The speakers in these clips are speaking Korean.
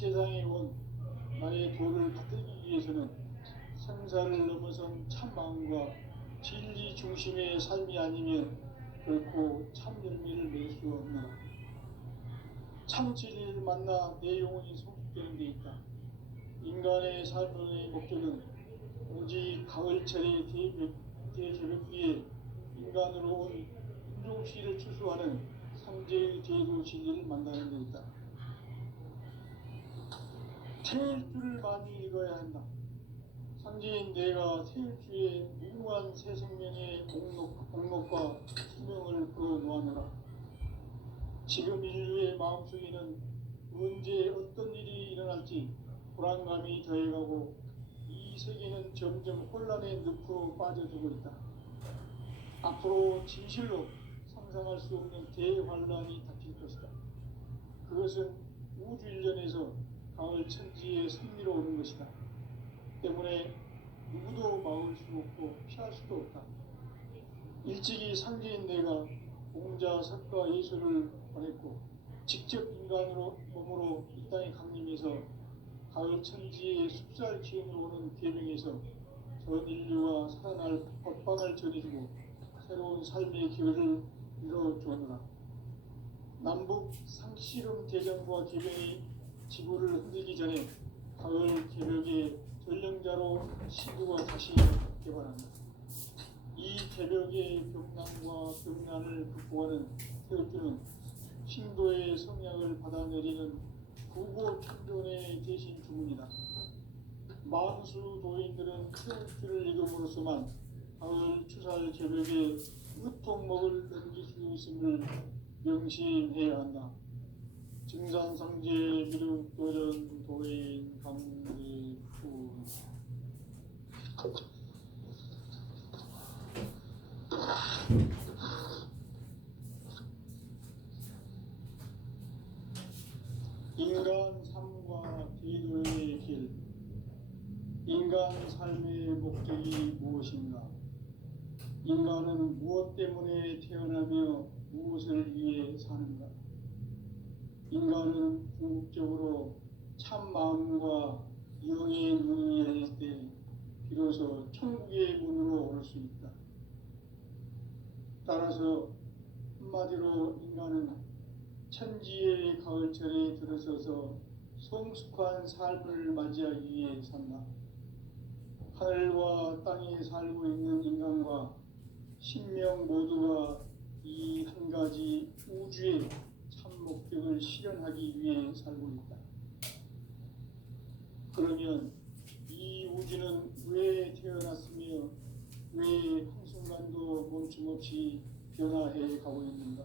세상에 온 나의 도를 받들기 위해서는 생사를 넘어선 참 마음과 진리 중심의 삶이 아니면 결코 참 열매를 맺을 수 없노라. 참 진리를 만나 내 영혼이 성숙되는 데 있다. 인간의 삶의 목적은 오직 가을철의 대개벽비에 인간으로 온 인종시를 추수하는 상제의 제도 진리를 만나는 데 있다. 태일주를 많이 읽어야 한다. 상제인 내가 태일주의 무궁한 새 생명의 목록과 수명을 풀어놓아노라. 지금 인류의 마음속에는 언제 어떤 일이 일어날지 불안감이 더해가고 이 세계는 점점 혼란의 늪으로 빠져들고 있다. 앞으로 진실로 상상할 수 없는 대환란이 닥칠 것이다. 그것은 우주 일련에서 가을 천지의 섭리로 오는 것이다. 때문에 누구도 막을 수 없고 피할 수도 없다. 일찍이 상제인 내가 공자, 석가, 예수를 보냈고 직접 인간으로 몸으로 이 땅에 강림해서 가을 천지의 숲살 기운으로 오는 계명에서 전 인류가 살아날 법방을 전해주고 새로운 삶의 기회를 이뤄주었노라. 남북 상씨름 대전과 계명이 지구를 흔들기 전에 가을 개벽의 전령자로 신구가 다시 개발한다. 이 개벽의 벽난과 벽난을 극복하는 태극주는 신도의 성향을 받아내리는 구고천존의 대신 주문이다. 만수 도인들은 태극주를 읽음으로써만 가을 추살 개벽의 으통목을 넘길 수 있음을 명심해야 한다. 증산상제 미륵도전 도인 강대구 인간 삶과 대도의 길. 인간 삶의 목적이 무엇인가? 인간은 무엇 때문에 태어나며 무엇을 위해 사는가? 인간은 궁극적으로 참 마음과 영의 눈이 열릴 때 비로소 천국의 문으로 올 수 있다. 따라서 한마디로 인간은 천지의 가을철에 들어서서 성숙한 삶을 맞이하기 위해 산다. 하늘과 땅에 살고 있는 인간과 신명 모두가 이 한 가지 우주의 참 목적을 실현하기 위해 살고 있다. 그러면 이 우주는 왜 태어났으며 왜 한순간도 멈춤없이 변화해 가고 있는가?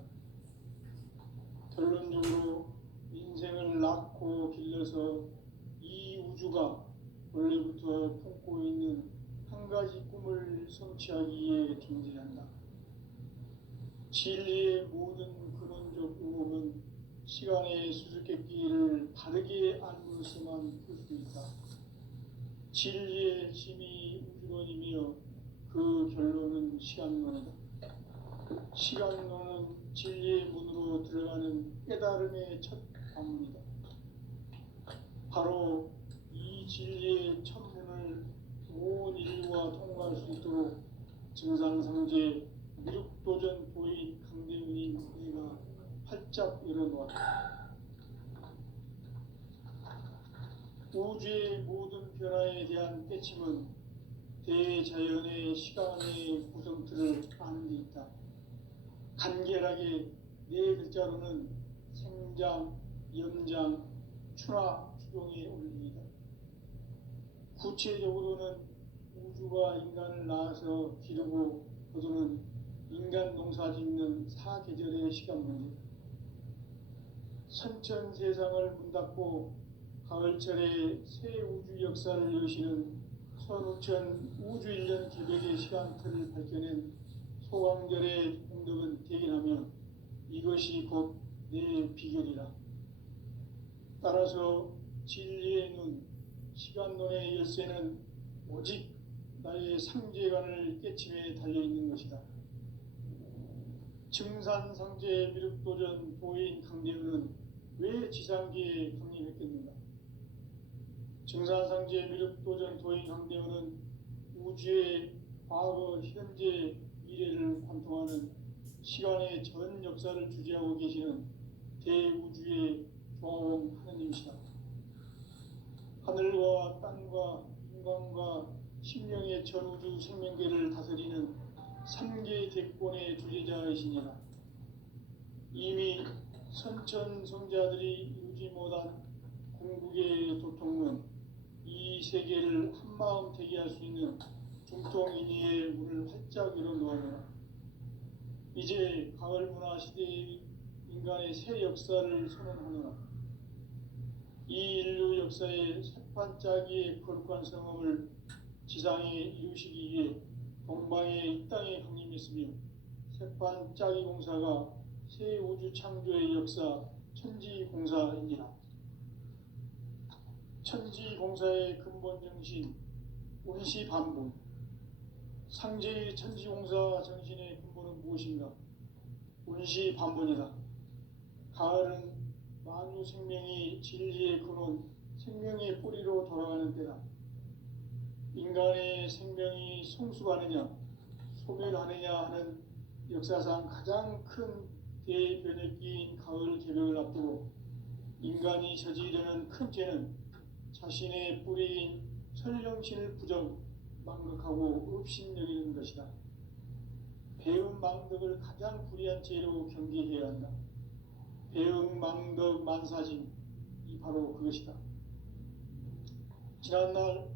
결론적으로 인생을 낳고 길러서 이 우주가 원래부터 품고 있는 한 가지 꿈을 성취하기 위해 존재한다. 진리의 모든 근원적 의혹은 시간의 수수께끼를 바르게 알므로서만 풀 수 있다. 진리의 힘이 우주론이며 그 결론은 시간론이다. 시간론은 진리의 문으로 들어가는 깨달음의 첫 방문이다. 바로 이 진리의 첫 문을 온 인류가 통과할 수 있도록 증상상제 미륵도전 도인 강대훈이 우리가 활짝 열어놓았다. 우주의 모든 변화에 대한 깨침은 대자연의 시간의 구성틀을 아는 데 있다. 간결하게 네 글자로는 생장, 연장, 추나, 추동의 원리이다. 구체적으로는 우주가 인간을 낳아서 기르고 거두는 인간 농사 짓는 사계절의 시간 문제. 선천 세상을 문 닫고 가을철에 새 우주 역사를 여시는 선우천 우주일년 개벽의 시간틀을 밝혀낸 소강절의 공덕은 대견하며 이것이 곧 내 비결이라. 따라서 진리의 눈, 시간론의 열쇠는 오직 나의 상제관을 깨침에 달려있는 것이다. 증산상제 미륵도전 도인 강대훈은 왜 지상계에 강림했겠는가? 증산상제 미륵도전 도인 강대원은 우주의 과거, 현재, 미래를 관통하는 시간의 전 역사를 주재하고 계시는 대우주의 조화원 하느님이시다. 하늘과 땅과 인간과 심령의 전우주 생명계를 다스리는 삼계 대권의 주재자이시니라. 이미 선천성자들이 이루지 못한 궁극의 도통론, 이 세계를 한마음 되게 할 수 있는 중통인의의 문을 활짝 열어놓으라. 이제 가을 문화 시대의 인간의 새 역사를 선언하노라. 이 인류 역사의 새판짜기의 거룩한 성험을 지상에 이루시기 위해 동방의 이 땅에 강림했으며, 새판짜기 공사가 새 우주 창조의 역사 천지공사이니라. 천지공사의 근본 정신 운시반본. 상제의 천지공사 정신의 근본은 무엇인가? 운시반본이다. 가을은 만유 생명이 진리의 근원, 생명의 뿌리로 돌아가는 때다. 인간의 생명이 성숙하느냐, 소멸하느냐 하는 역사상 가장 큰 대변혁기인 가을 개벽을 앞두고 인간이 저지르는 큰 죄는 자신의 뿌리인 설령신을 부정, 망극하고 업신여기는 것이다. 배음 망덕을 가장 불의한 죄로 경계해야 한다. 배음 망덕 만사진, 이 바로 그것이다. 지난날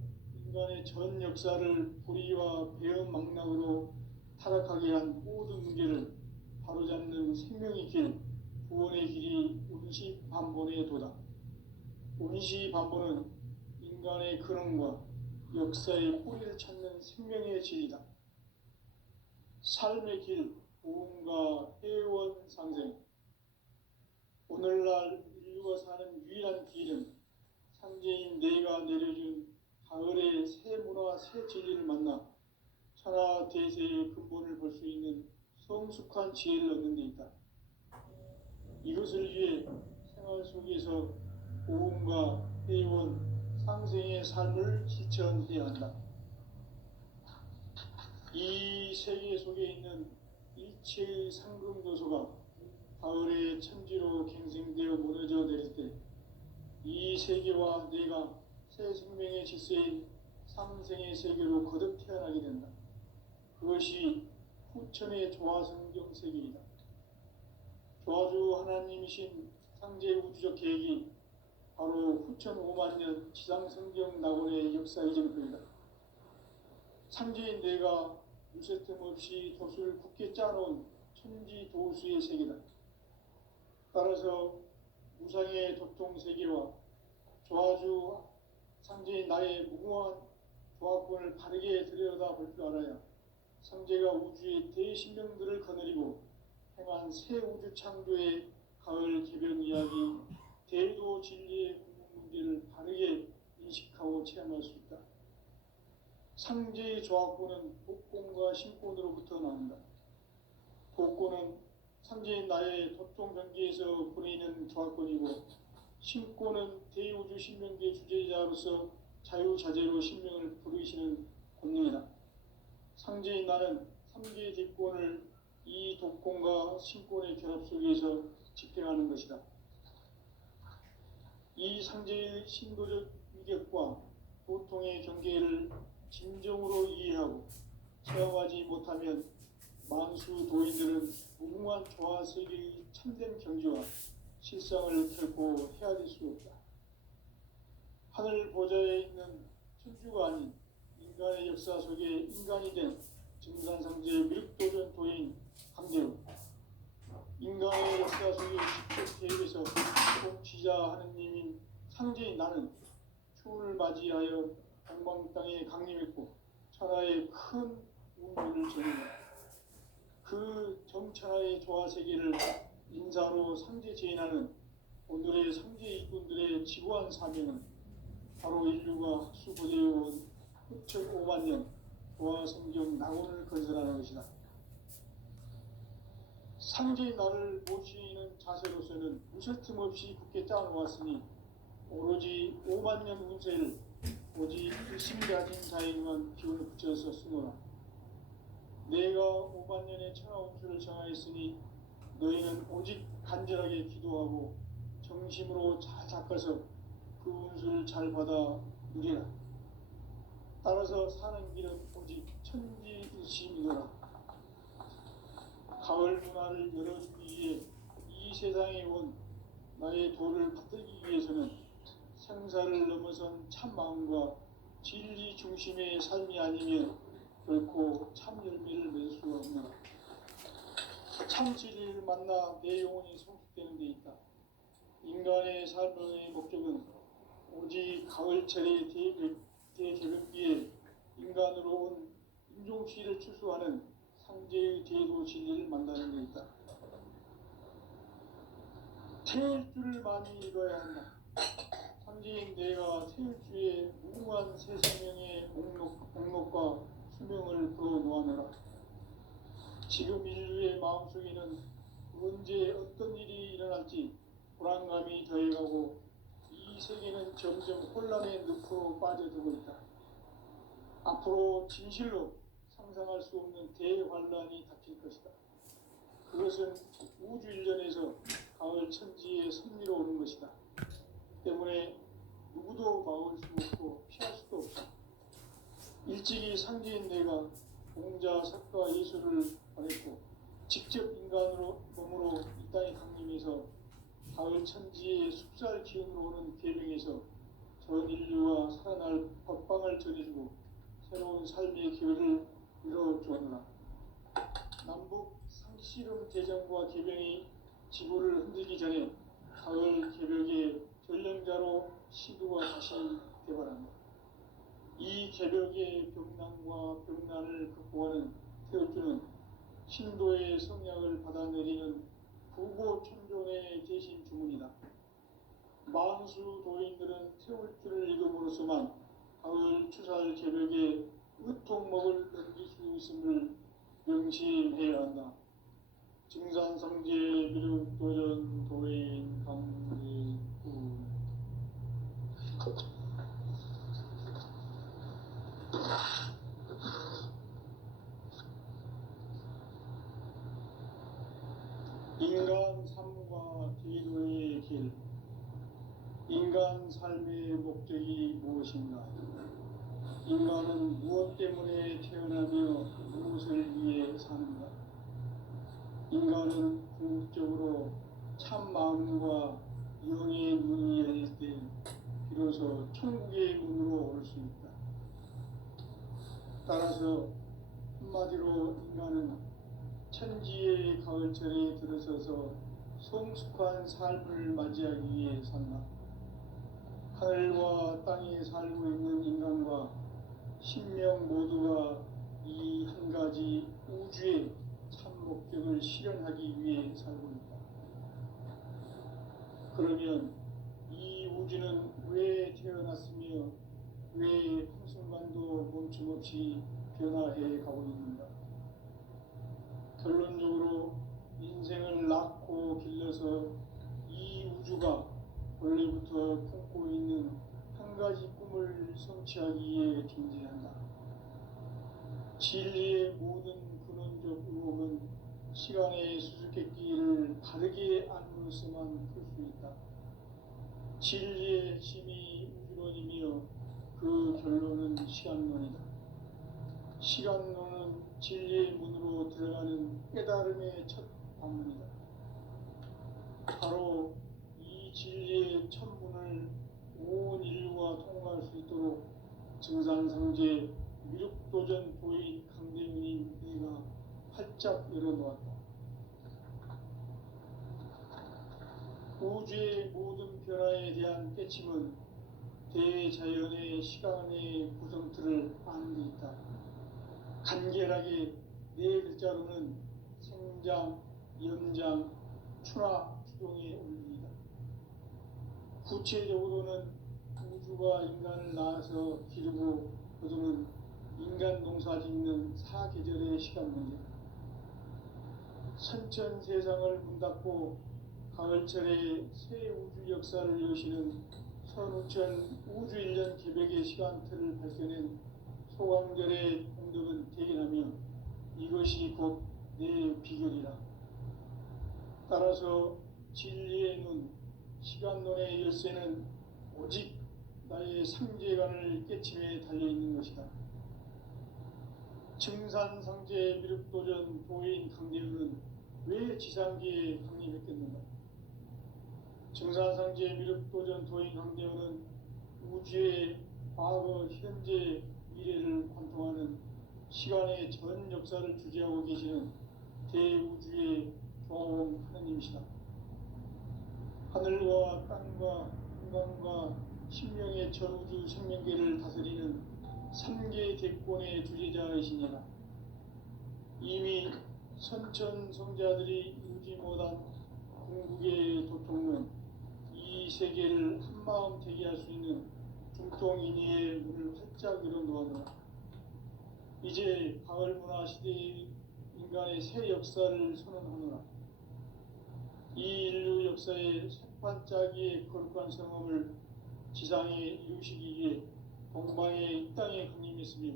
인간의 전 역사를 불의와 배음 망락으로 타락하게 한 모든 문제를 바로잡는 생명의 길, 구원의 길이 운시반본의 도다. 운시반본은 인간의 근원과 역사의 뿌리를 찾는 생명의 진리다. 삶의 길, 보험과 회원 상생. 오늘날 인류가 사는 유일한 길은 상제인 내가 내려준 가을의 새 문화, 새 진리를 만나 천하 대세의 근본을 볼 수 있는 성숙한 지혜를 얻는 데 있다. 이것을 위해 생활 속에서 보험과 회원, 상생의 삶을 실천해야 한다. 이 세계 속에 있는 일체의 상금도소가 가을의 천지로 갱생되어 무너져 내릴 때 이 세계와 내가 새 생명의 질서인 상생의 세계로 거듭 태어나게 된다. 그것이 후천의 조화성경 세계이다. 조화주 하나님이신 상제 우주적 계획이 바로 후천 5만년 지상성경 낙원의 역사 이전입니다. 상제인 내가 유세틈 없이 도수를 굳게 짜놓은 천지도수의 세계다. 따라서 무상의 도통세계와 조화주 상제인 나의 무궁한 조합권을 바르게 들여다볼 줄 알아야 상제가 우주의 대신명들을 거느리고 행한 새 우주 창조의 가을 개변 이야기, 대도 진리의 궁극 문제를 바르게 인식하고 체험할 수 있다. 상제의 조합권은 복권과 신권으로부터 나온다. 복권은 상제인 나의 도통 경계에서 보내는 조합권이고, 신권은 대우주 신명계 주제자로서 자유자재로 신명을 부르시는 권능이다. 상제인 나는 3개의 대권을 이 독권과 신권의 결합 속에서 집행하는 것이다. 이 상제의 신도적 위격과 도통의 경계를 진정으로 이해하고 체험하지 못하면 만수 도인들은 무궁한 조화세계의 참된 경지와 실상을 결코 헤아릴 수 없다. 하늘 보좌에 있는 천주가 아닌 인간의 역사 속에 인간이 된 증산상제 미륵도전 도인 강대우, 인간의 역사 속에 직접 개입해서 통치자 하느님인 상제인 나는 추운을 맞이하여 동방 땅에 강림했고 천하의 큰 운율을 전한다. 그 정천하의 조화세계를 인사로 상제 제인하는 오늘의 상제 일꾼들의 지구한 사명은 바로 인류가 학수고대해온 후천 5만년 조화성경 낙원을 건설하는 것이다. 상제의 나를 모시는 자세로서는 무설틈 없이 굳게 짜놓았으니 오로지 5만 년 운세를 오직 일심 가진 자에게만 기운을 붙여서 쓰노라. 내가 5만 년의 천하 운수를 정하였으니 너희는 오직 간절하게 기도하고 정심으로 잘 닦아서 그 운수를 잘 받아 누리라. 따라서 사는 길은 오직 천지일심이더라. 가을 문화를 열어주기 위해 이 세상에 온 나의 도를 받들기 위해서는 생사를 넘어선 참 마음과 진리 중심의 삶이 아니면 결코 참 열매를 맺을 수가 없노라. 참 진리를 만나 내 영혼이 성숙되는 데 있다. 인간의 삶의 목적은 오직 가을철의 대개벽기에 인간으로 온 인종시를 추수하는 상제의 대도 진리를 만나는 데 있다. 태울 줄을 많이 읽어야 한다. 상제인 내가 태울주의 무궁한 새 생명의 목록과 수명을 풀어놓아노라. 지금 인류의 마음속에는 언제 어떤 일이 일어날지 불안감이 더해가고 이 세계는 점점 혼란의 늪으로 빠져들고 있다. 앞으로 진실로 상상할 수 없는 대환란이 닥칠 것이다. 그것은 우주 일전에서 가을 천지의 섭리로 오는 것이다. 때문에 누구도 막을 수 없고 피할 수도 없다. 일찍이 상제인 내가 공자, 석가, 예수를 보냈고 직접 인간으로 몸으로 이 땅에 강림해서 가을 천지의 숲살 기운으로 오는 계명에서 전 인류와 살아날 법방을 전해주고 새로운 삶의 기회를 이뤄주었노라. 남북 상씨름 대전과 계명이 지구를 흔들기 전에 가을 개벽의 전령자로 시도가 다시 개발한다. 이 개벽의 벽난과 벽난을 극복하는 태울주는 신도의 성약을 받아내리는 부고천존의 대신 주문이다. 만수 도인들은 태울주를 읽음으로써만 가을 추살 개벽의 의통목을 넘길 수 있음을 명심해야 한다. 증산성제 미륵도전 도인 강제구 인간 삶과 기도의 길. 인간 삶의 목적이 무엇인가? 인간은 무엇 때문에 태어나며 무엇을 위해 사는가? 인간은 궁극적으로 참 마음과 영의 문이 열릴 때 비로소 천국의 문으로 올 수 있다. 따라서 한마디로 인간은 천지의 가을철에 들어서서 성숙한 삶을 맞이하기 위해 산다. 하늘과 땅에 살고 있는 인간과 신명 모두가 이 한 가지 우주의 참 목적을 실현하기 위해 살고 있다. 그러면 이 우주는 왜 태어났으며 왜 한순간도 멈춤없이 변화해 가고 있는가? 결론적으로 인생을 낳고 길러서 이 우주가 원래부터 품고 있는 한 가지 꿈을 성취하기 위해 존재한다. 진리의 모든 근원적 의혹은 시간의 수수께끼를 바르게 안으로서만 풀 수 있다. 진리의 핵심이 우주론이며 그 결론은 시간론이다. 시간론은 진리의 문으로 들어가는 깨달음의 첫 방문이다. 바로 이 진리의 첫 문을 온 인류가 통과할 수 있도록 증산성제 미륵도전 도인 강대민인 내가 활짝 열어놓았다. 우주의 모든 변화에 대한 깨침은 대자연의 시간의 구성틀을 아는 데 있다. 간결하게 네 글자로는 생장, 연장, 추나, 추동의 원리이다. 구체적으로는 우주가 인간을 낳아서 기르고 거두는 인간 농사 짓는 사계절의 시간 문제다. 선천 세상을 문 닫고 가을철에 새 우주 역사를 여시는 천우천 우주일년 개백의 시간틀을 밝혀낸 소광절의 공덕은 대견하며 이것이 곧 내 비결이라. 따라서 진리의 눈, 시간론의 열쇠는 오직 나의 상제관을 깨침에 달려있는 것이다. 증산상제 미륵도전 도인 강대우는 왜 지상기에 강림했겠는가? 증산상제 미륵도전 도인 강대우는 우주의 과거, 현재, 미래를 관통하는 시간의 전 역사를 주재하고 계시는 대우주의 조화원 하느님이시다. 하늘과 땅과 인간과 신명의 전우주 생명계를 다스리는 삼계 대권의 주제자이시니라. 이미 선천성자들이 이루지 못한 궁극의 도통은 이 세계를 한마음 되게 할 수 있는 중통인의의 문을 활짝 열어놓았노라. 이제 가을 문화 시대의 인간의 새 역사를 선언하노라. 이 인류 역사의 새반짝이의 거룩한 성험을 지상에 이루시기 위해 동방의 이 땅에 강림했으며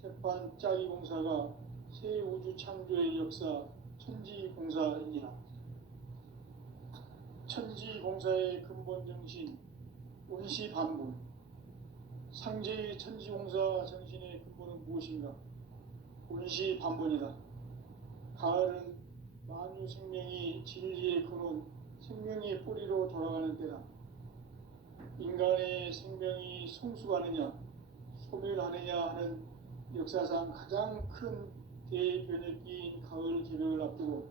새반짝이 공사가 새 우주 창조의 역사 천지공사이니라. 천지공사의 근본 정신 운시반분. 상제의 천지공사 정신의 근본은 무엇인가? 운시반분이다. 가을은 만유 생명이 진리의 근원, 생명의 뿌리로 돌아가는 때다. 인간의 생명이 성숙하느냐, 소멸하느냐 하는 역사상 가장 큰 대변혁기인 가을 개벽을 앞두고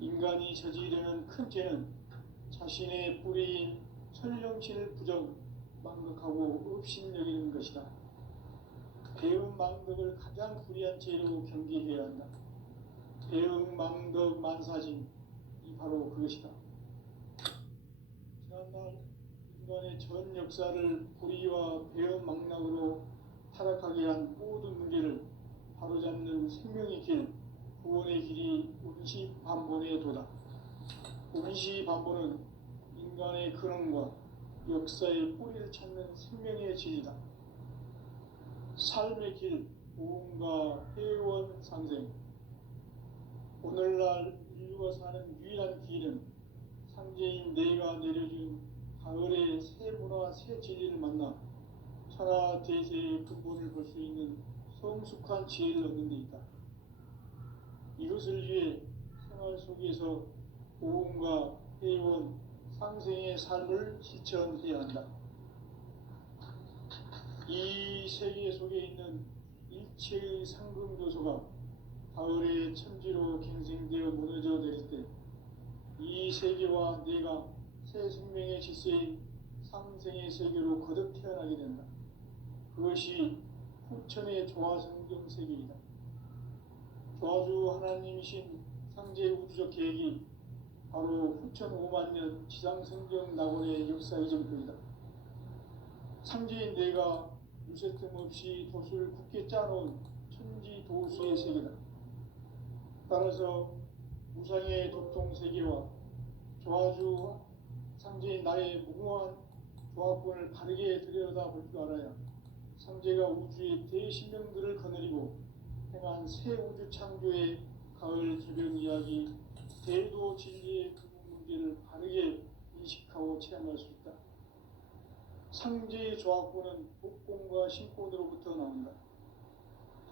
인간이 저지르는 큰 죄는 자신의 뿌리인 천령신을 부정, 망극하고 업신여기는 것이다. 배음 망극을 가장 불의한 죄로 경계해야 한다. 배음 망극 만사진, 이 바로 그것이다. 지난날 인간의 전 역사를 불의와 배음 망락으로 타락하게 한 모든 문제를 바로잡는 생명의 길, 구원의 길이 운시반본의 도다. 운시반본은 인간의 근원과 역사의 뿌리를 찾는 생명의 질이다. 삶의 길, 보험과 회원 상생. 오늘날 인류가 사는 유일한 길은 상제인 내가 내려준 가을의 새 문화, 새 진리를 만나 천하 대세의 근본을 볼 수 있는 성숙한 지혜를 얻는 데 있다. 이것을 위해 생활 속에서 보험과 회원, 상생의 삶을 실천해야 한다. 이 세계 속에 있는 일체의 상금 요소가 가을의 천지로 갱생되어 무너져 내릴 때 이 세계와 내가 새 생명의 질서인 상생의 세계로 거듭 태어나게 된다. 그것이 후천의 조화성경 세계이다. 조화주 하나님이신 상제 우주적 계획이 바로 후천 5만 년 지상성경 낙원의 역사 이전표이다. 상제인 내가 유세틈 없이 도수를 굳게 짜놓은 천지 도수의 세계다. 따라서 무상의 도통 세계와 조화주 상제인 나의 무궁한 조화권을 바르게 들여다볼 줄 알아야 상제가 우주의 대신명들을 거느리고 행한 새 우주 창조의 가을 개변 이야기, 대도 진리의 근본 문제를 바르게 인식하고 체험할 수 있다. 상제의 조화권은 복권과 신권으로부터 나온다.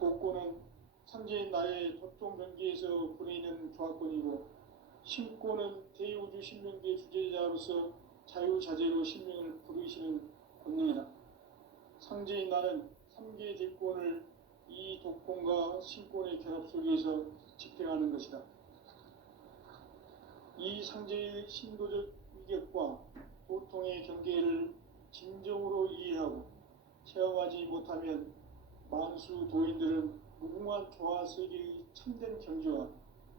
복권은 상제인 나의 도통 경계에서 부리는 조화권이고, 신권은 대우주 신명계 주제자로서 자유자재로 신명을 부르시는 권능이다. 상제인 나는 3개 대권을 이 독권과 신권의 결합 속에서 집행하는 것이다. 이 상제의 신도적 위격과 도통의 경계를 진정으로 이해하고 체험하지 못하면 만수 도인들은 무궁한 조화 세계의 참된 경지와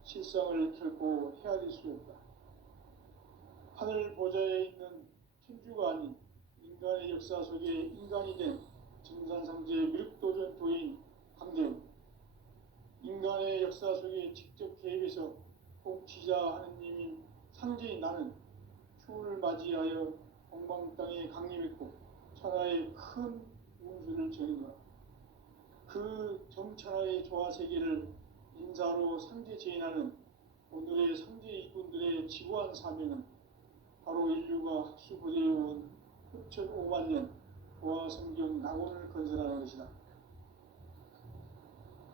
실상을 결코 헤아릴 수 없다. 하늘 보좌에 있는 천주가 아닌 인간의 역사 속에 인간이 된 증산상제 미륵도전 도인 강대우, 인간의 역사 속에 직접 개입해서 통치자 하느님인 상제인 나는 추운을 맞이하여 동방 땅에 강림했고 천하의 큰 운수를 정해놓아 그 정천하의 조화세계를 인사로 상제 제인하는 오늘의 상제 일꾼들의 지구한 사명은 바로 인류가 학수부대해온 흡천 5만 년 조화성경 낙원을 건설하는 것이다.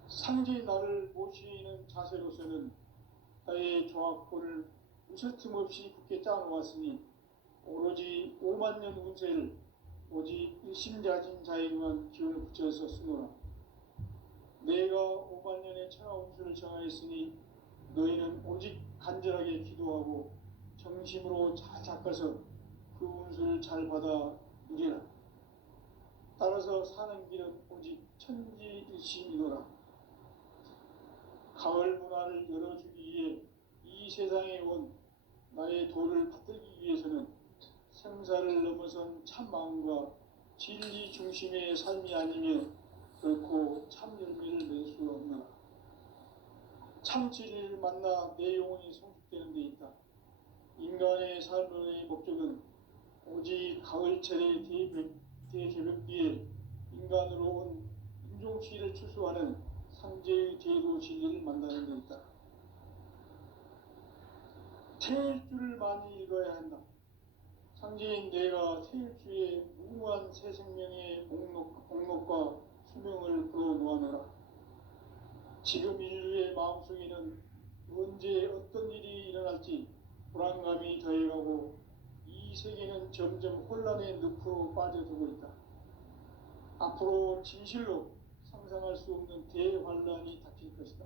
상제의 나를 모시는 자세로서는 나의 조합권을 무설틈 없이 굳게 짜놓았으니 오로지 5만 년 운세를 오직 일심자진 자에게만 기운을 붙여서 쓰노라. 내가 5만 년의 천하 운수를 정하였으니 너희는 오직 간절하게 기도하고 정심으로 잘 닦아서 그 운수를 잘 받아 누리라. 따라서 사는 길은 오직 천지일심이노라. 가을 문화를 열어주기 위해 이 세상에 온 나의 도를 받들기 위해서는 생사를 넘어선 참 마음과 진리 중심의 삶이 아니면 결코 참 열매를 낼 수 없노라. 참 진리를 만나 내 영혼이 성숙되는 데 있다. 인간의 삶의 목적은 오직 가을철의 대개벽기에 인간으로 온 인종시를 추수하는 상제의 제도 진리를 만나는 데 있다. 태일주를 많이 읽어야 한다. 상제인 내가 태일주의 무궁한 새 생명의 목록과 수명을 풀어놓아노라. 지금 인류의 마음속에는 언제 어떤 일이 일어날지 불안감이 더해가고 이 세계는 점점 혼란의 늪으로 빠져들고 있다. 앞으로 진실로 상상할 수 없는 대환란이 닥칠 것이다.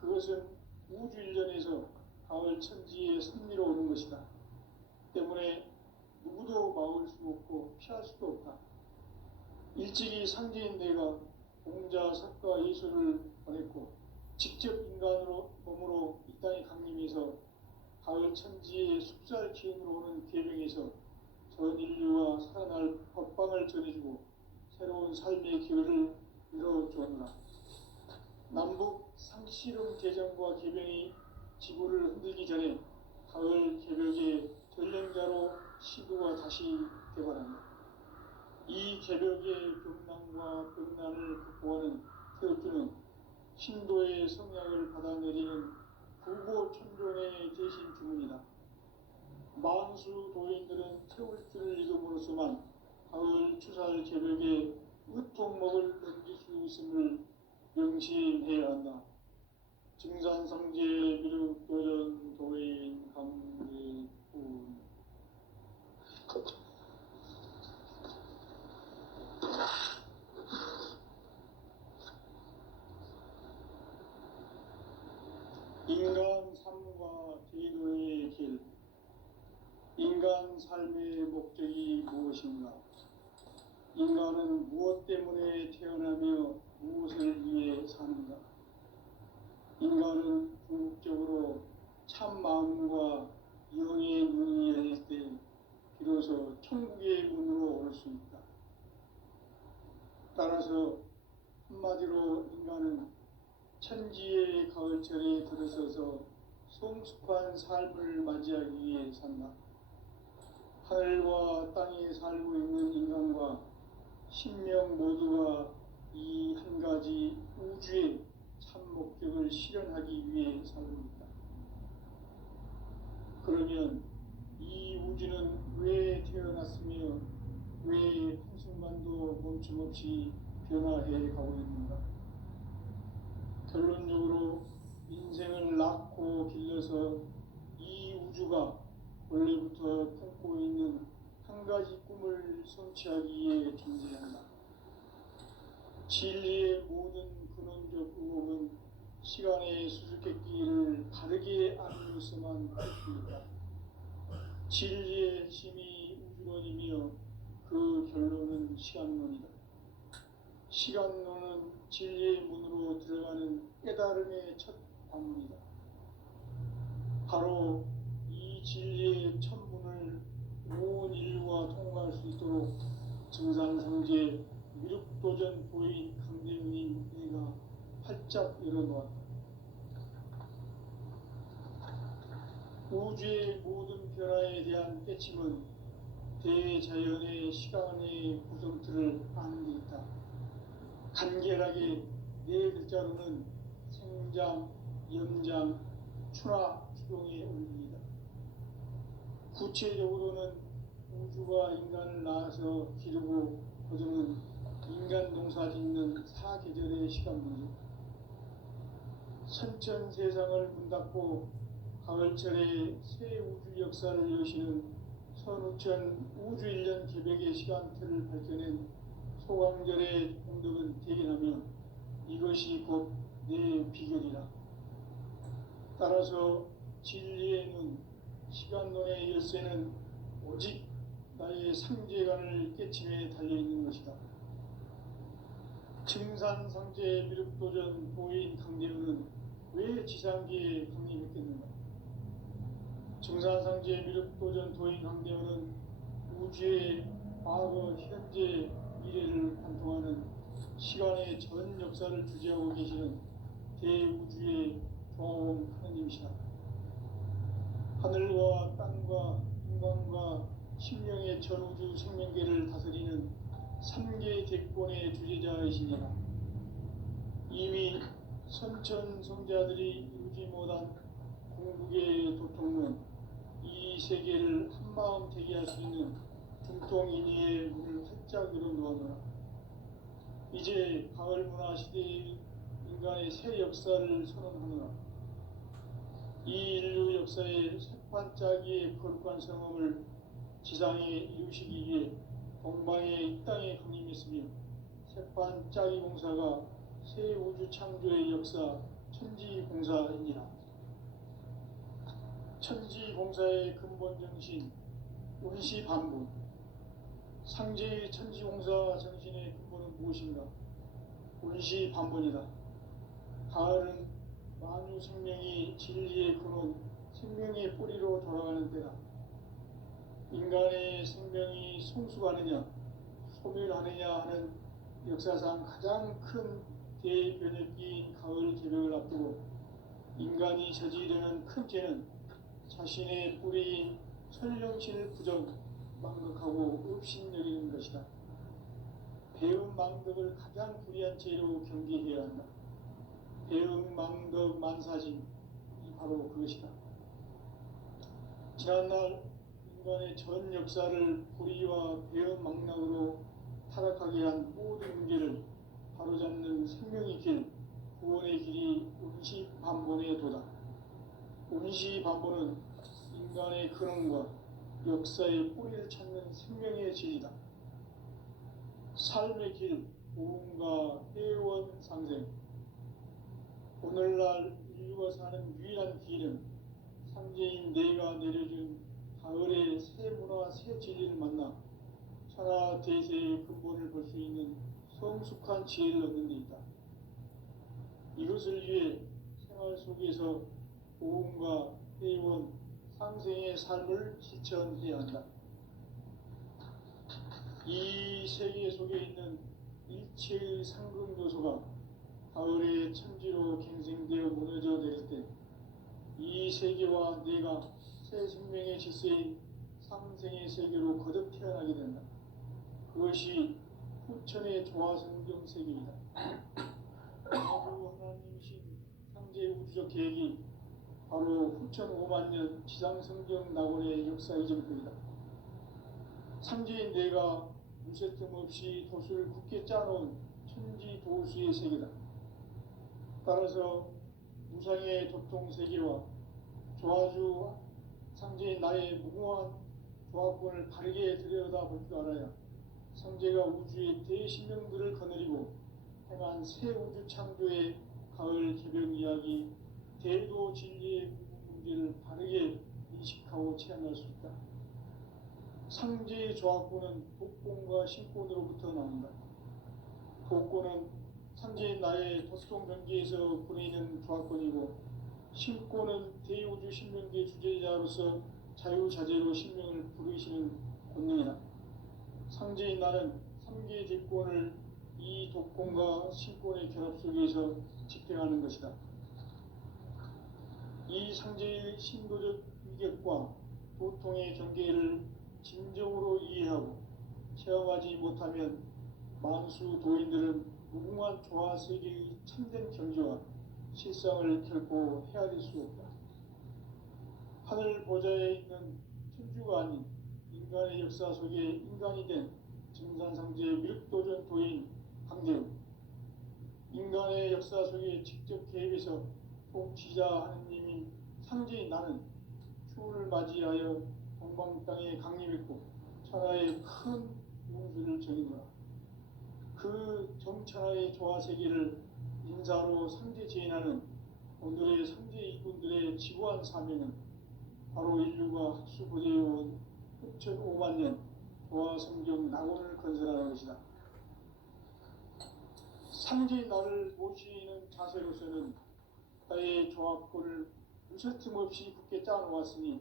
그것은 우주 일전에서 가을 천지의 섭리로 오는 것이다. 때문에 누구도 막을 수 없고 피할 수도 없다. 일찍이 상제인 내가 공자, 석가, 예수를 보냈고 직접 인간으로 몸으로 이 땅에 강림해서 가을 천지의 숙살 기운으로 오는 계명에서 전 인류와 살아날 법방을 전해주고 새로운 삶의 기회를 이뤄주었노라. 남북 상씨름 대전과 계명이 지구를 흔들기 전에 가을 개벽의 전령자로 시구가 다시 개발한다. 이 개벽의 병난과 병난을 극복하는 태엽주는 신도의 성약을 받아내리는 부고천존의 대신 주문이다. 만수 도인들은 태울주를 읽음으로써만 가을 추살 개벽의 으통목을 넘길 수 있음을 명심해야 한다. 증산성제 미륵도전 도인 강대군 인간 삶과 제도의 길. 인간 삶의 목적이 무엇인가? 인간은 무엇 때문에 태어나며 무엇을 위해 사는가? 인간은 궁극적으로 참 마음과 영의 눈이 열릴 때 비로소 천국의 문으로 올 수 있다. 따라서 한마디로 인간은 천지의 가을철에 들어서서 성숙한 삶을 맞이하기 위해 산다. 하늘과 땅에 살고 있는 인간과 신명 모두가 이 한 가지 우주의 참 목적을 실현하기 위해 살고 있다. 그러면 이 우주는 왜 태어났으며 왜 한순간도 멈춤없이 변화해 가고 있는가? 결론적으로 인생을 낳고 길러서 이 우주가 원래부터 품고 있는 한 가지 꿈을 성취하기 위해 존재한다. 진리의 모든 근원적 의혹은 시간의 수수께끼를 바르게 알면서만 할 수 있다. 진리의 핵심이 우주론이며 그 결론은 시간론이다. 시간론은 진리의 문으로 들어가는 깨달음의 첫 방문이다. 바로 이 진리의 첫 문을 온 인류가 통과할 수 있도록 증산성제 미륵도전 도인 강대문인 내가 활짝 열어놓았다. 우주의 모든 변화에 대한 깨침은 대자연의 시간의 구성틀을 아는 데 있다. 간결하게 네 글자로는 생장, 염장, 추나 추동의 원리이다. 구체적으로는 우주가 인간을 낳아서 기르고 거두는 인간 농사 짓는 사계절의 시간문제. 선천 세상을 문 닫고 가을철에 새 우주 역사를 여시는 선우천 우주일년 개백의 시간틀을 밝혀낸 소강절의 공덕은 대견하며 이것이 곧 내 비결이라. 따라서 진리의 눈, 시간론의 열쇠는 오직 나의 상제관을 깨침에 달려있는 것이다. 증산상제 미륵도전 도인 강대우는 왜 지상기에 강림했겠는가? 증산상제 미륵도전 도인 강대우는 우주의 과거, 현재, 미래를 관통하는 시간의 전 역사를 주재하고 계시는 대우주의 조화원 하느님이시다. 하늘과 땅과 인간과 심령의 전우주 생명계를 다스리는 3계 대권의 주제자이시니라. 이미 선천 성자들이 이루지 못한 궁극의 도통론, 이 세계를 한마음 되게 할 수 있는 중통인의의 문을 활짝 열어놓아노라. 이제 가을 문화 시대의 인간의 새 역사를 선언하노라. 이 인류 역사의 새반짝이의 거룩한 성험을 지상에 이루시기 위해 동방의 이 땅에 강림했으며 새반짝이 공사가 새 우주 창조의 역사 천지공사이니라. 천지공사의 근본 정신 운시반분. 상제의 천지공사 정신의 근본은 무엇인가? 운시반분이다. 가을은 만유 생명이 진리의 근원, 생명의 뿌리로 돌아가는 때다. 인간의 생명이 성숙하느냐, 소멸하느냐 하는 역사상 가장 큰 대변혁기인 가을 개벽을 앞두고 인간이 저지르는 큰 죄는 자신의 뿌리인 설령신을 부정, 망극하고 업신여기는 것이다. 배음 망덕을 가장 불의한 죄로 경계해야 한다. 배음 망덕 만사진, 이 바로 그것이다. 지난날 인간의 전 역사를 불의와 배음 망락으로 타락하게 한 모든 문제를 바로잡는 생명의 길, 구원의 길이 운시반본의 도다. 운시반본은 인간의 근원과 역사의 뿌리를 찾는 생명의 질이다. 삶의 길, 보험과 회원 상생. 오늘날 인류가 사는 유일한 길은 상제인 내가 내려준 가을의 새 문화, 새 진리를 만나 천하 대세의 근본을 볼 수 있는 성숙한 지혜를 얻는 데 있다. 이것을 위해 생활 속에서 보험과 회원, 상생의 삶을 실천해야 한다. 이 세계 속에 있는 일체의 상급 요소가 가을의 천지로 갱생되어 무너져 내릴 때 이 세계와 내가 새 생명의 질서인 상생의 세계로 거듭 태어나게 된다. 그것이 후천의 조화성경 세계이다. 아주 하나님이신 상제 우주적 계획이 바로 후천 5만년 지상성경 낙원의 역사 이전편이다. 상제인 내가 무쇠 틈 없이 도수를 굳게 짜놓은 천지 도수의 세계다. 따라서 무상의 도통 세계와 조화주 상제인 나의 무궁한 조합권을 바르게 들여다볼 줄 알아야 상제가 우주의 대신령들을 거느리고 행한 새 우주 창조의 가을 개벽 이야기, 대도 진리의 문제를 바르게 인식하고 체험할 수 있다. 상제의 조합권은 독권과 신권으로부터 나온다. 독권은 상제인 나의 도통 경계에서 보내는 조합권이고, 신권은 대우주 신명계 주제자로서 자유자재로 신명을 부르시는 권능이다. 상제인 나는 3계 대권을 이 독권과 신권의 결합 속에서 집행하는 것이다. 이 상제의 신도적 위격과 도통의 경계를 진정으로 이해하고 체험하지 못하면 만수 도인들은 무궁한 조화 세계의 참된 경지와 실상을 결코 헤아릴 수 없다. 하늘 보좌에 있는 천주가 아닌 인간의 역사 속에 인간이 된 증산상제 미륵도전 도인 강대우, 인간의 역사 속에 직접 개입해서 통치자 하느님인 상제인 나는 추운을 맞이하여 동방 땅에 강림했고 천하의 큰 운수를 정인노라. 그 정천하의 조화세계를 인사로 상제 제인하는 오늘의 상제 이군들의 지구한 사명은 바로 인류가 학수부대해온 흑천 5만 년 조화성경 낙원을 건설하는 것이다. 상제의 나를 모시는 자세로서는 나의 조합권을 무설틈 없이 굳게 짜놓았으니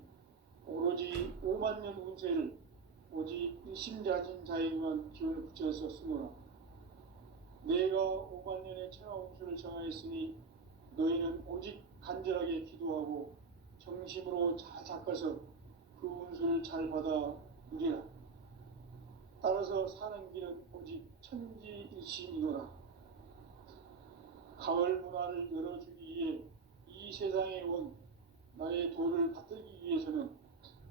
오로지 5만 년 운세를 오직 일심자진 자에게만 기운을 붙여서 쓰노라. 내가 5만 년의 천하 운수를 정하였으니 너희는 오직 간절하게 기도하고 정심으로 잘 닦아서 그 운수를 잘 받아 누리라. 따라서 사는 길은 오직 천지일심이노라. 가을 문화를 열어주기 위해 이 세상에 온 나의 도를 받들기 위해서는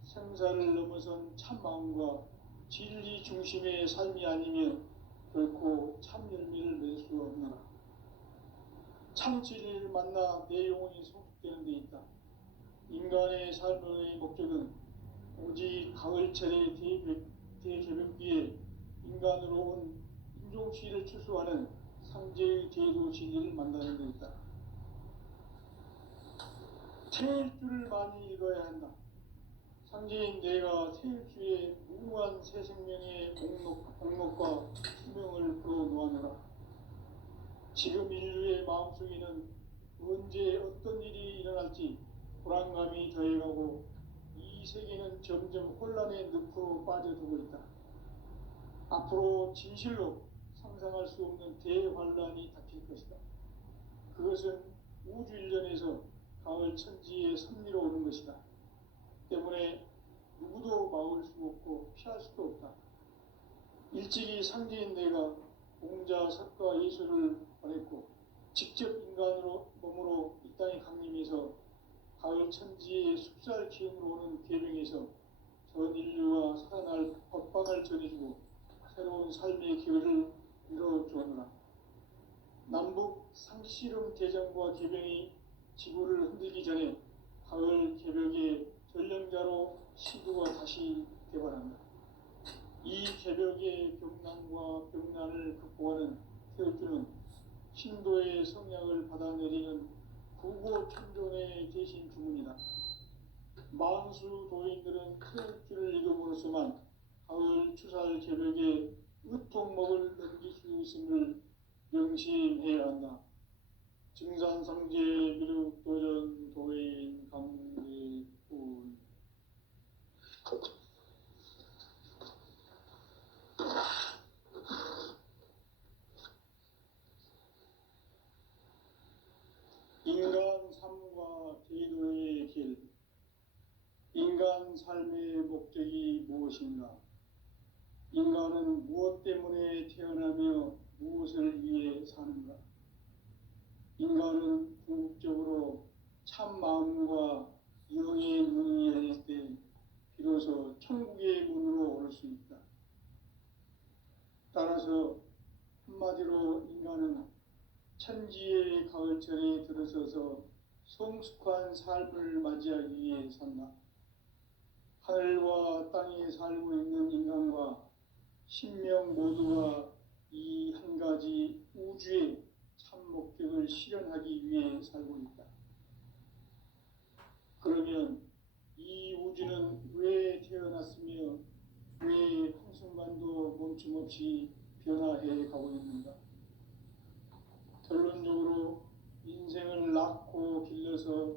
생사를 넘어선 참마음과 진리 중심의 삶이 아니면 결코 참 열매를 맺을 수 없노라. 참 진리를 만나 내 영혼이 성숙되는 데 있다. 인간의 삶의 목적은 오직 가을철의 대개벽기에 인간으로 온 인종시를 추수하는 상제의 제도 진리를 만나는 데 있다. 태일주를 많이 읽어야 한다. 상제인 내가 태일주의 무궁한 새 생명의 목록과 수명을 풀어놓아노라. 지금 인류의 마음속에는 언제 어떤 일이 일어날지 불안감이 더해가고 이 세계는 점점 혼란의 늪으로 빠져들고 있다. 앞으로 진실로 상상할 수 없는 대환란이 닥칠 것이다. 그것은 우주 일련에서 가을 천지의 섭리로 오는 것이다. 때문에 누구도 막을 수 없고 피할 수도 없다. 일찍이 상제인 내가 공자, 석가, 예수를 보냈고 직접 인간으로 몸으로 이 땅에 강림해서 가을 천지의 숲살 기운으로 오는 계명에서 전 인류가 살아날 법방을 전해주고 새로운 삶의 기회를 이뤄주었노라. 남북 상씨름 대전과 계명이 지구를 흔들기 전에 가을 개벽의 전령자로 시도가 다시 개발한다. 이 개벽의 병난과 병난을 극복하는 태엽주는 신도의 성약을 받아내리는 구고 천존의 대신 주문이다. 만수 도인들은 태엽주를 읽음으로써만 가을 추살 개벽의 으통목을 넘길 수 있음을 명심해야 한다. 증산상제 미륵도전 도인 강대군. 인간 삶과 제도의 길. 인간 삶의 목적이 무엇인가? 인간은 무엇 때문에 태어나며 무엇을 위해 사는가? 인간은 궁극적으로 참 마음과 영의 문이 열릴 때 비로소 천국의 문으로 오를 수 있다. 따라서 한마디로 인간은 천지의 가을철에 들어서서 성숙한 삶을 맞이하기 위해 산다. 하늘과 땅에 살고 있는 인간과 신명 모두가 이 한 가지 우주의 참 목적을 실현하기 위해 살고 있다. 그러면 이 우주는 왜 태어났으며 왜 한순간도 멈춤없이 변화해 가고 있는가? 결론적으로 인생을 낳고 길러서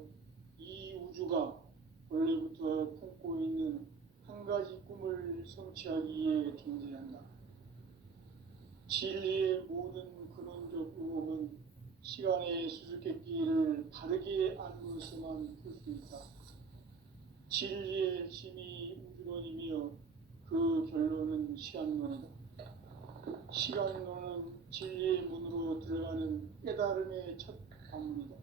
이 우주가 원래부터 품고 있는 한 가지 꿈을 성취하기 위해 존재한다. 진리의 모든 근원적 의혹은 시간의 수수께끼를 바르게 알므로서만 풀 수 있다. 진리의 핵심이 우주론이며 그 결론은 시간론이다. 시간론은 진리의 문으로 들어가는 깨달음의 첫 관문이다.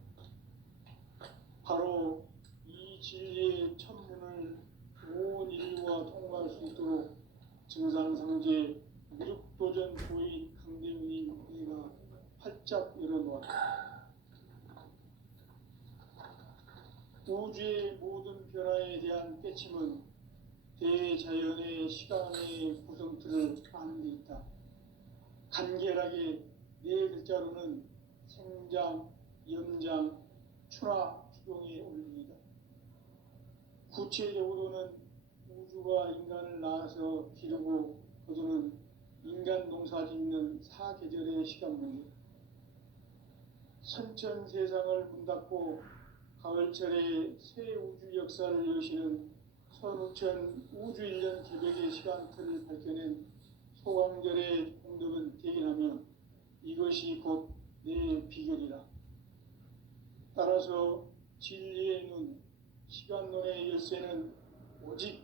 바로 이 진리의 첫 문을 온 인류가 통과할 수 있도록 증산상제 미륵도전 도인 강대훈이 우리가 활짝 열어놓았다. 우주의 모든 변화에 대한 깨침은 대자연의 시간의 구성틀을 아는 데 있다. 간결하게 네 글자로는 생장, 염장, 추나 추동에 올립니다. 구체적으로는 우주가 인간을 낳아서 기르고 거두는 인간 농사 짓는 사계절의 시간문제, 선천 세상을 문 닫고 가을철에 새 우주 역사를 여시는 선우천 우주 1년 개벽의 시간틀을 밝혀낸 소강절의 공덕은 대견하며 이것이 곧 내 비결이라. 따라서 진리의 눈, 시간론의 열쇠는 오직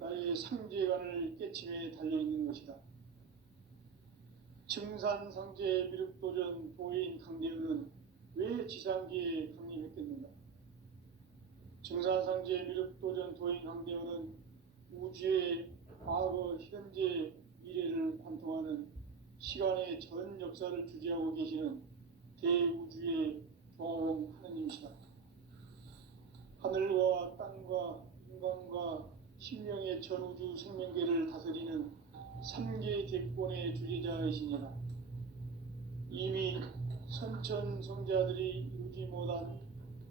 나의 상제관을 깨침에 달려있는 것이다. 증산상제 미륵도전 도인 강대훈은 왜 지상기에 강림했겠는가? 증산상제 미륵도전 도인 강대훈은 우주의 과거, 현재, 미래를 관통하는 시간의 전 역사를 주재하고 계시는 대우주의 조화원 하느님이시다. 하늘과 땅과 인간과 신명의 전우주 생명계를 다스리는 3계 대권의 주재자이시니라. 이미 선천성자들이 이루지 못한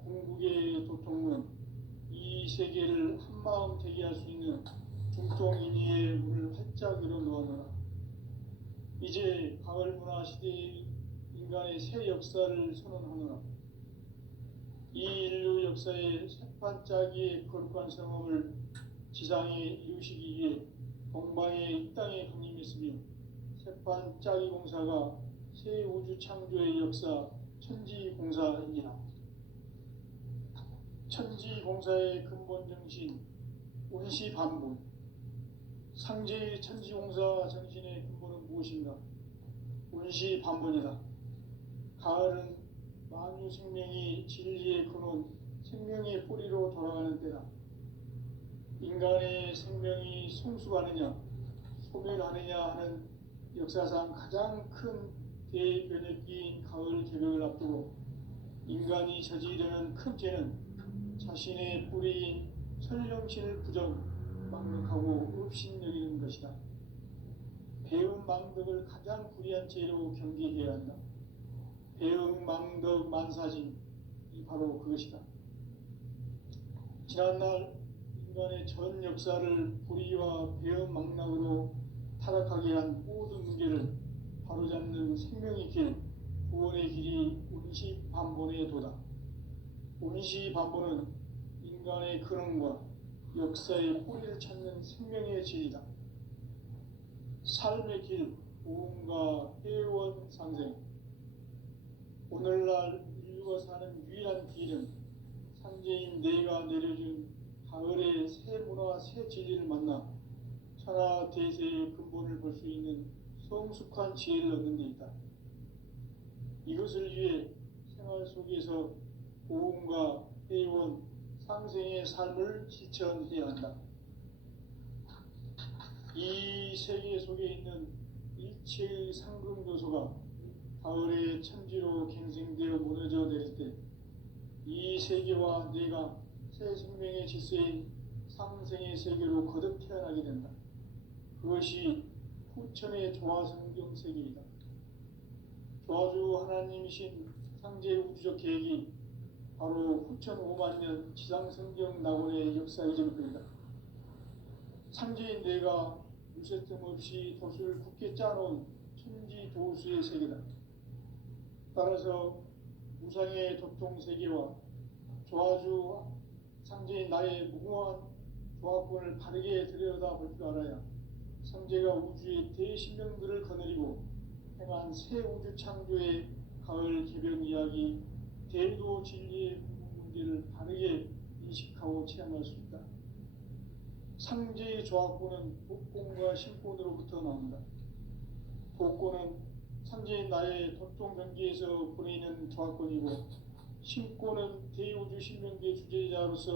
궁극의 도통은 이 세계를 한마음 되게 할 수 있는 중통인의의 문을 활짝 열어놓아노라. 이제 가을 문화 시대의 인간의 새 역사를 선언하노라. 이 인류 역사의 새판짜기의 거룩한 성험을 지상에 이루시기 위해 동방의 이 땅에 강림했으며 새판짜기 공사가 새 우주 창조의 역사 천지공사이니라. 천지공사의 근본 정신 운시반본, 상제의 천지공사 정신의 근본은 무엇인가? 운시반본이다. 가을은 만유 생명이 진리의 근원, 생명의 뿌리로 돌아가는 때다. 인간의 생명이 성숙하느냐, 소멸하느냐 하는 역사상 가장 큰 대변혁기인 가을 개벽을 앞두고 인간이 저지르는 큰 죄는 자신의 뿌리인 설령신을 막론하고 업신여기는 것이다. 배음 망덕을 가장 불의한 죄로 경계해야 한다. 배음 망덕 만사진이 바로 그것이다. 지난날 인간의 전 역사를 불의와 배음 망락으로 타락하게 한 모든 문제를 바로잡는 생명의 길, 구원의 길이 운시반본의 도다. 운시반본은 인간의 근원과 역사의 뿌리를 찾는 생명의 진리다. 삶의 길, 보험과 회원 상생. 오늘날 인류가 사는 유일한 길은 상제인 내가 내려준 가을의 새 문화, 새 진리를 만나 천하 대세의 근본을 볼 수 있는 성숙한 지혜를 얻는 데 있다. 이것을 위해 생활 속에서 보험과 회원, 상생의 삶을 실천해야 한다. 이 세계 속에 있는 일체의 상금교소가 가을의 천지로 갱생되어 무너져 내릴 때 이 세계와 내가 새 생명의 질서인 상생의 세계로 거듭 태어나게 된다. 그것이 후천의 조화성경 세계이다. 조화주 하나님이신 상제 우주적 계획이 바로 후천 5만년 지상성경 낙원의 역사이전 것이다. 상제인 내가 무쇠틈 없이 도수를 굳게 짜놓은 천지도수의 세계다. 따라서 무상의 도통세계와 조화주 상제인 나의 무궁한 조화권을 바르게 들여다볼 줄 알아야 상제가 우주의 대신령들을 거느리고 행한 새 우주 창조의 가을 개변 이야기, 대도 진리의 문제를 바르게 인식하고 체험할 수 있다. 상제 조합권은 복권과 신권으로부터 나온다. 복권은 상제인 나의 법정 경기에서 보내는 조합권이고, 신권은 대우주 신명기의 주재자로서